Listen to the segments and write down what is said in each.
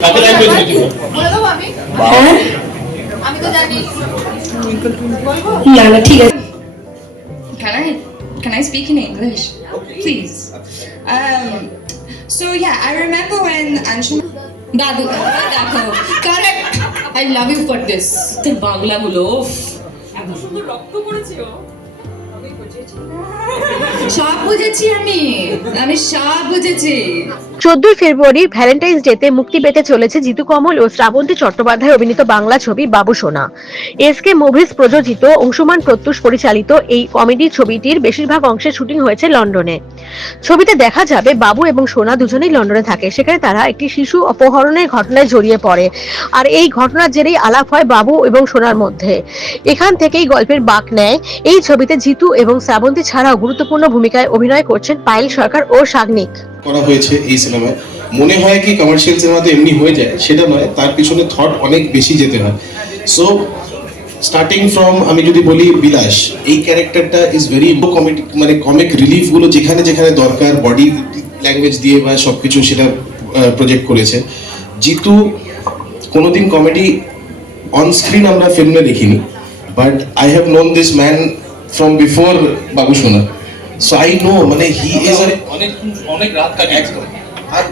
ঠিক আছে। Can I speak in English? Please. So yeah, I remember when Anshul Dadu, correct. I love you for this. The Bangla gulo. এত সুন্দর রক্ত পড়েছিল। সব বুঝেছি আমি সব বুঝেছি। 14 ফেব্রুয়ারি ভ্যালেন্টাইন্স ডেতে মুক্তি পেতে চলেছে জিতু কমল ও শ্রাবন্তী চট্টোপাধ্যায় অভিনীত বাংলা ছবি বাবু সোনা। এসকে মুভিজ প্রযোজিত, অংশুমান প্রত্যুষ পরিচালিত এই কমেডি ছবিটির বেশিরভাগ অংশের শুটিং হয়েছে লন্ডনে। ছবিতে দেখা যাবে বাবু এবং সোনা দুজনেই লন্ডনে থাকে। সেখানে তারা একটি শিশু অপহরণের ঘটনায় জড়িয়ে পড়ে, আর এই ঘটনার জেরেই আলাপ হয় বাবু এবং সোনার মধ্যে। এখান থেকেই গল্পের বাঁক নেয়। এই ছবিতে জিতু এবং শ্রাবন্তী ছাড়াও গুরুত্বপূর্ণ ভূমিকায় অভিনয় করছেন পায়েল সরকার ও শাগনিক। করা হয়েছে এই সিনেমায়। মনে হয় কি কমার্শিয়াল সিনেমাতে এমনি হয়ে যায়, সেটা নয়, তার পিছনে থট অনেক বেশি যেতে হয়। সো স্টার্টিং ফ্রম, আমি যদি বলি বিলাস, এই ক্যারেক্টারটা ইজ ভেরি কমেডি, মানে কমিক রিলিফ গুলো যেখানে যেখানে দরকার বডি ল্যাঙ্গুয়েজ দিয়ে বা সবকিছু সেটা প্রজেক্ট করেছে। জিতু কোনোদিন কমেডি অন স্ক্রিন আমরা ফিল্মে দেখিনি, but I have known this man from before বাবু সোনা। So I know, মানে he is অনেক রাত কাটিয়েছে, আর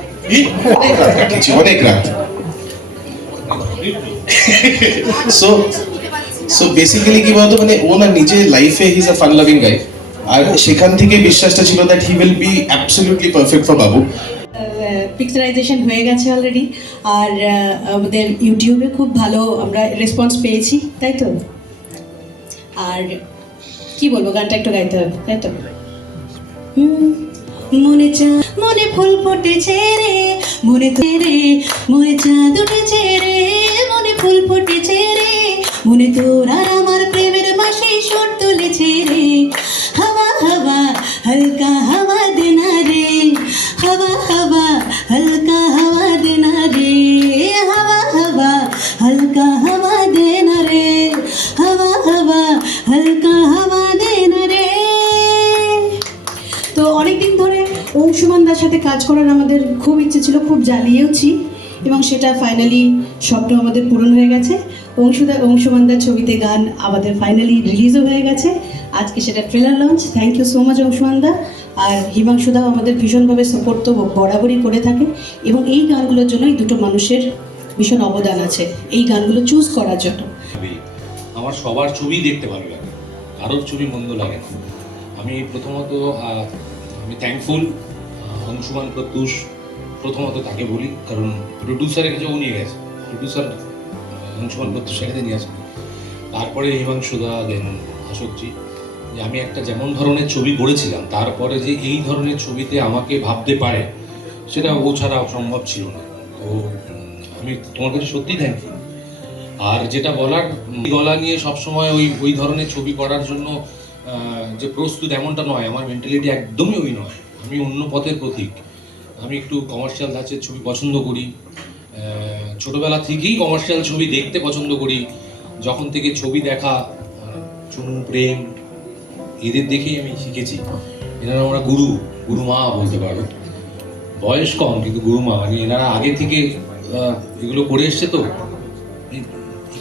অনেক রাত। So basically কি বলতো, মানে ও না নিজে লাইফে he is a fun loving guy, আর সেখান থেকে বিশ্বাসটা ছিল that he will be absolutely perfect for Babu. Picturization হয়ে গেছে অলরেডি, আর আমাদের ইউটিউবে খুব ভালো আমরা রেসপন্স পেয়েছি, তাই তো? আর কি বলবো, গানটা একটু গাইতে হবে, তাই তো? মনে ফুল ফুটেছে রে, মনে রে, মনে চাঁদ উঠেছে রে, মনে ফুল ফুটেছে রে, মনে তোর আর আমার প্রেমের বাঁশি সুর তুলেছে রে। হাওয়া হাওয়া হালকা হাওয়া দেনা রে, হাওয়া হাওয়া হালকা হাওয়া দেনা রে, হাওয়া হাওয়া হালকা হাওয়া দেনা রে, হাওয়া হাওয়া হালকা হাওয়া দেনা রে। তো অনেকদিন ধরে অংশুমানদার সাথে কাজ করার আমাদের খুব ইচ্ছে ছিল, খুব জ্বালিয়েওছি, এবং সেটা ফাইনালি স্বপ্ন আমাদের পূরণ হয়ে গেছে। অংশুমানদার ছবিতে গান আমাদের ফাইনালি রিলিজও হয়ে গেছে, আজকে সেটা trailer launch. Thank you so much অংশুমানদা। আর হিমাংশুদাও আমাদের ভীষণভাবে সাপোর্ট তো বরাবরই করে থাকে, এবং এই গানগুলোর জন্যই দুটো মানুষের ভীষণ অবদান আছে এই গানগুলো চুজ করার জন্য। আমার সবার ছবি দেখতে ভালো লাগে, কারোর ছবি মন্দ লাগে না। আমি প্রথমত আমি থ্যাঙ্কফুল অংশুমান প্রত্যুষ, প্রথমত তাকে বলি, কারণ প্রডিউসারের কাছে ও নিয়ে গেছে, প্রডিউসার অংশুমান প্রত্যুষের কাছে নিয়ে আসে। তারপরে হিমাংশুদা, দেন অশোকজি, যে আমি একটা যেমন ধরনের ছবি করেছিলাম, তারপরে যে এই ধরনের ছবিতে আমাকে ভাবতে পারে, সেটা ও ছাড়া সম্ভব ছিল না। তো আমি তোমার কাছে সত্যিই থ্যাঙ্কফুল। আর যেটা বলার, গলা নিয়ে সবসময় ওই ধরনের ছবি করার জন্য যে প্রস্তুত, এমনটা নয়। আমার মেন্টালিটি একদমই ওই নয়, আমি অন্য পথের প্রতীক। আমি একটু কমার্শিয়াল ধাঁচের ছবি পছন্দ করি, ছোটোবেলা থেকেই কমার্শিয়াল ছবি দেখতে পছন্দ করি। যখন থেকে ছবি দেখা, চুনু, প্রেম, এদের দেখেই আমি শিখেছি। এনারা আমরা গুরু মা বলতে পারো, বয়স কম কিন্তু গুরু মা, মানে এনারা আগে থেকে এগুলো করে এসছে। তো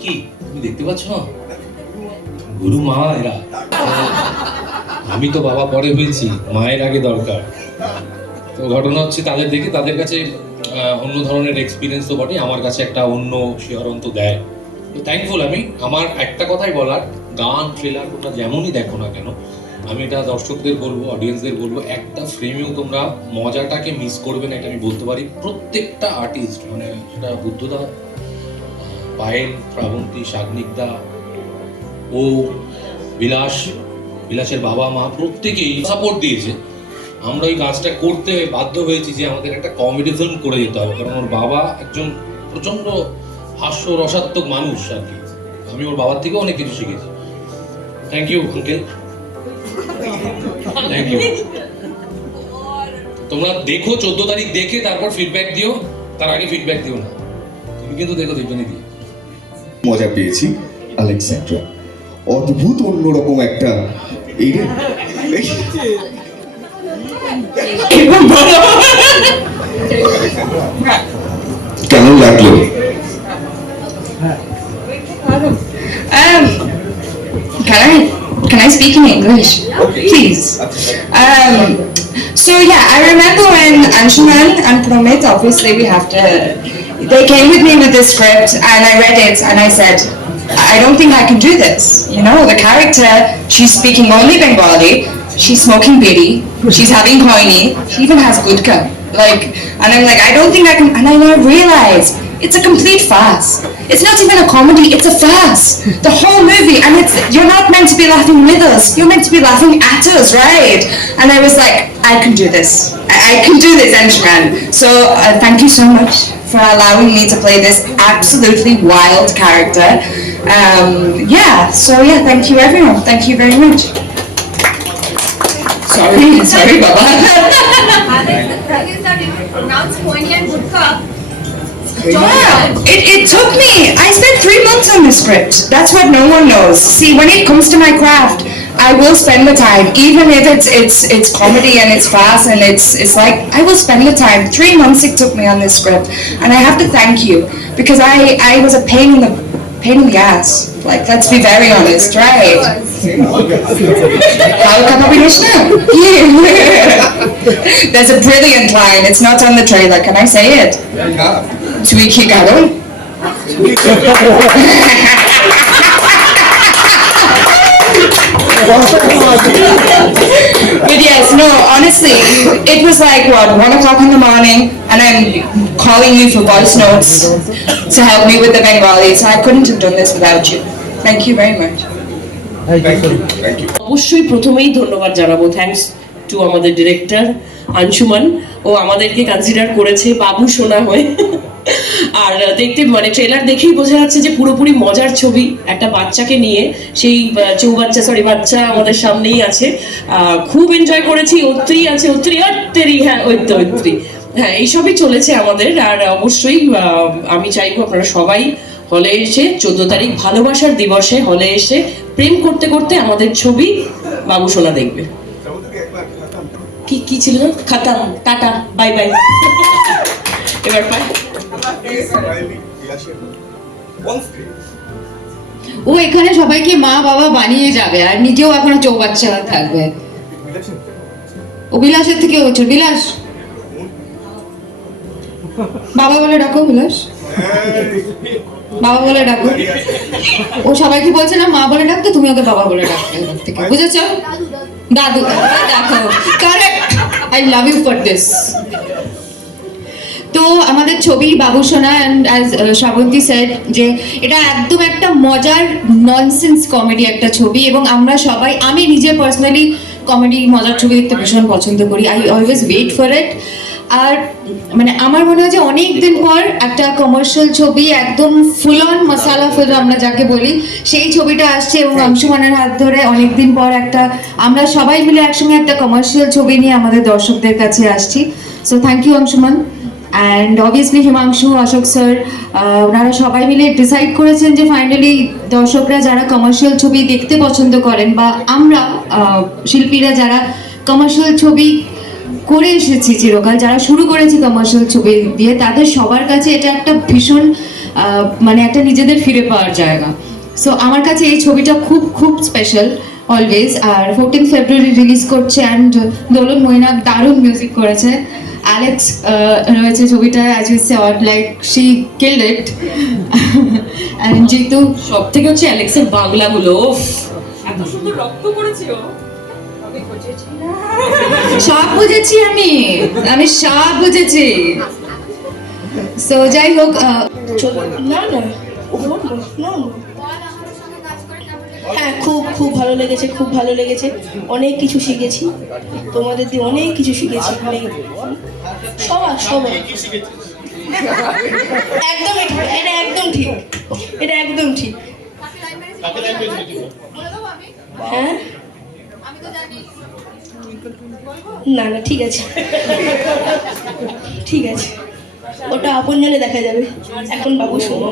কি তুমি দেখতে পাচ্ছ না, গুরু মা এরা। আমি তো বাবা পরে হয়েছি, মায়ের আগে দরকার। তো ঘটনা হচ্ছে, তাদের দেখে তাদের কাছে অন্য ধরনের এক্সপিরিয়েন্স তো বটে, আমার কাছে একটা অন্য শিহরণ তো দেয়। তো থ্যাঙ্কফুল আমি। আমার একটা কথাই বলার, গান, ট্রেলার তোমরা যেমনই দেখো না কেন, আমি এটা দর্শকদের বলবো, অডিয়েন্সদের বলবো, একটা ফ্রেমেও তোমরা মজাটাকে মিস করবে না, এটা আমি বলতে পারি। প্রত্যেকটা আর্টিস্ট, মানে সেটা বুদ্ধদা, পায়েল, শ্রাবন্তী, শাগনিকদা, ও বিলাসের বাবা মা, প্রত্যেকেই সাপোর্ট দিয়েছে। আমরা ওই কাজটা করতে বাধ্য হয়েছি যে আমাদের একটা কমেডি ফিল্ম করে যেতে হবে, কারণ ওর বাবা একজন প্রচণ্ড হাস্য রসাত্মক মানুষ আর কি। আমি ওর বাবার থেকেও অনেক কিছু শিখেছি। Thank you uncle, thank you. তোমরা দেখো 14 তারিখ দেখে তারপর ফিডব্যাক দিও, তার আগে ফিডব্যাক দিও না। তুমি কিন্তু দেখো, দেখবে না দিয়ে মজা পেয়েছি। আলেকজান্ড্রা অদ্ভুত অন্যরকম একটা, এই কেমন লাগলো? Can I speak in English? Please. So yeah, I remember when Anshuman and Promit, obviously we have to, they came with me with this script and I read it and I said, I don't think I can do this. You know, the character, she's speaking only Bengali, she's smoking bidi, she's having koini, she even has gudka. Like, and I'm like, I don't think I can, and I now realize, it's a complete farce. It's not even a comedy, it's a farce. The whole movie, and you're not meant to be laughing with us, you're meant to be laughing at us, right? And I was like, I can do this. I can do this, Anshuman. So thank you so much for allowing me to play this absolutely wild character. Yeah, thank you everyone. Thank you very much. Sorry, Baba. Yeah, it took me. I spent 3 months on this script. That's what no one knows. See, when it comes to my craft, I will spend the time, even if it's comedy and it's fast and it's like I will spend the time. 3 months it took me on this script, and I have to thank you because I was a pain in the ass. Like, let's be very honest, right? There's a brilliant line. It's not on the trailer. Can I say it? Tweaky Garo. But yes, no, honestly, it was like what, 1 o'clock in the morning, and I'm calling you for voice notes to help me with the Bengali, so I couldn't have done this without you. Thank you very much. Thank you. অবশ্যই প্রথমেই ধন্যবাদ জানাবো thanks to আমাদের director Anshuman, ও আমাদেরকে consider করেছে বাবু সোনা হয়ে। আর দেখতে মানে ট্রেলার দেখেই বোঝা যাচ্ছে যে পুরোপুরি মজার ছবি, একটা বাচ্চাকে নিয়ে, সেই বাচ্চা আমাদের সামনেই আছে। খুব এনজয় করেছি। অত্রি আছে, অত্রি, হ্যাঁ ঐত্রি, হ্যাঁ এইসবই চলেছে আমাদের। আর অবশ্যই আমি চাইবো আপনারা সবাই হলে এসে 14 তারিখ ভালোবাসার দিবসে হলে এসে প্রেম করতে করতে আমাদের ছবি বাবু সোনা দেখবে। কি ছিল খাতাম, টাটা, বাই বাই। এবার পাই ও এখানে সবাইকে মা বাবা বানিয়ে যাবে আর নিজেও এখনো চৌবাচ্চা থাকবে। অভিলাষের থেকে ও বিলাস, বাবা বলে ডাকো, বিলাস বাবা বলে ডাকো। ও সবাইকে বলছে না মা বলে ডাকতো, তুমি ওকে বাবা বলে ডাকতে, বুঝেছো? দাদু দেখো, correct, I love you for this. তো আমাদের ছবি বাবু সোনা, অ্যান্ড অ্যাজ শ্রাবন্তী সেড যে এটা একদম একটা মজার ননসেন্স কমেডি একটা ছবি, এবং আমরা সবাই, আমি নিজে পার্সোনালি কমেডি মজার ছবি দেখতে ভীষণ পছন্দ করি। I always wait for it. আর মানে আমার মনে হয় যে অনেক দিন পর একটা কমার্শিয়াল ছবি, একদম ফুল অন মশালা ফিল্ম আমরা যাকে বলি, সেই ছবিটা আসছে, এবং অংশুমানের হাত ধরে অনেকদিন পর একটা আমরা সবাই মিলে একসঙ্গে একটা কমার্শিয়াল ছবি নিয়ে আমাদের দর্শকদের কাছে আসছি। So thank you Anshuman. And obviously Himanshu, Ashok sir, ওনারা সবাই মিলে ডিসাইড করেছেন যে ফাইনালি দর্শকরা যারা কমার্শিয়াল ছবি দেখতে পছন্দ করেন, বা আমরা শিল্পীরা যারা কমার্শিয়াল ছবি করে এসেছি চিরকাল, যারা শুরু করেছি কমার্শিয়াল ছবি দিয়ে, তাদের সবার কাছে এটা একটা ভীষণ মানে একটা নিজেদের ফিরে পাওয়ার জায়গা। সো আমার কাছে এই ছবিটা খুব খুব স্পেশাল অলওয়েজ। আর 14 ফেব্রুয়ারি রিলিজ করছে, অ্যান্ড দোলন মৈনাক দারুণ মিউজিক করেছে। অ্যালেক্স রয়েছে ছবিটা, as you said, like she killed it. And Jitu, সব থেকে হচ্ছে অ্যালেক্সের বাংলাগুলো, এত সুন্দর রক্ত করেছে ও। সব বুঝেছি আমি সব বুঝেছি। সো যাই হোক, হ্যাঁ খুব খুব ভালো লেগেছে, খুব ভালো লেগেছে। অনেক কিছু শিখেছি তোমাদের দিয়ে, অনেক কিছু শিখেছি। সবাই একদমই ঠিক, এটা একদম ঠিক, এটা একদম ঠিক। হ্যাঁ না ঠিক আছে, ঠিক আছে, ওটা আপন জলে দেখা যাবে। এখন বাবু শোনো।